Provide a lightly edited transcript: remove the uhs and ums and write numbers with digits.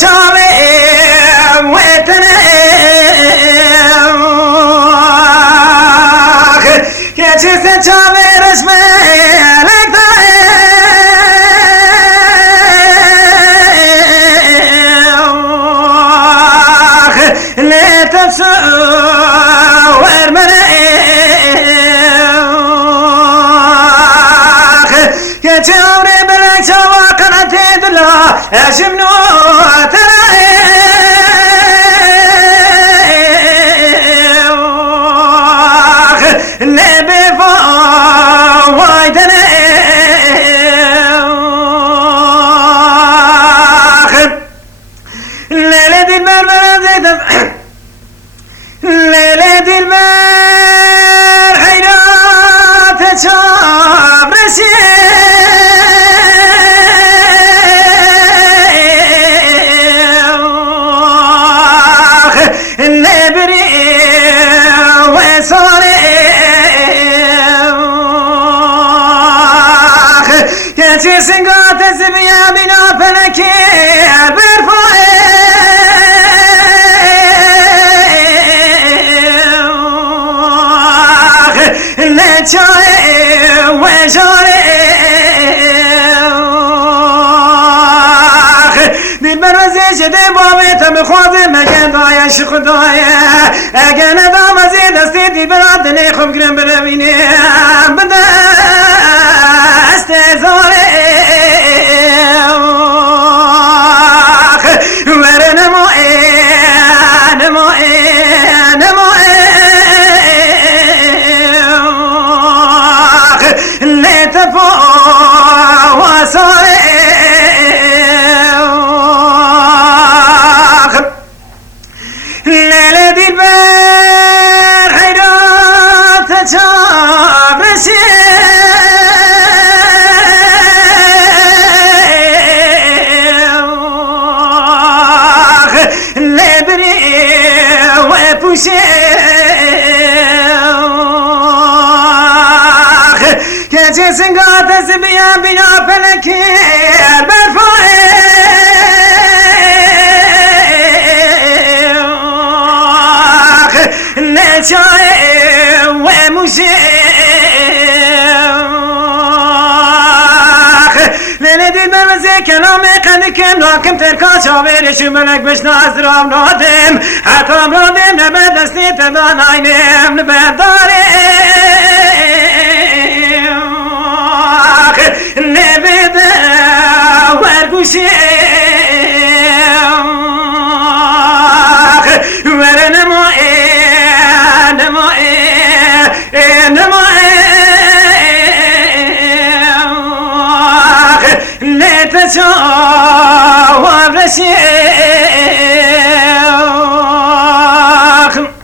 چاوی وطنه که چیست چاوی رشمه تصور منه که چه عمری بلک شوا قناتی دلا اشمنو تره لبی فوایدنه لیلی دل بر زیدم لیلی دل بر حیرات چاب رسید لبری و ساره که چه سنگات زبیا بینا پلکی برفای لچای و جاره دل بروزی شده باویتم خوابه مگه دایش خدایه اگه ندام از این دستی دل براد دلی خوب گرم بروینم به دست زاره وره لتفا وصاره لیلی دل بر حیرات چاب رسید لبری و پوشه که چه سنگات زبیا بینا پلکی برفای لچای و موشه لیلی دل بروزی کلام قدکم ناکم ترکا چاویرش ملک بشنا از رام نادم حتی امرادم نبه دستی تدان آینم نبه دارم نبده ورگوشی وره نمائه لتشاور رشید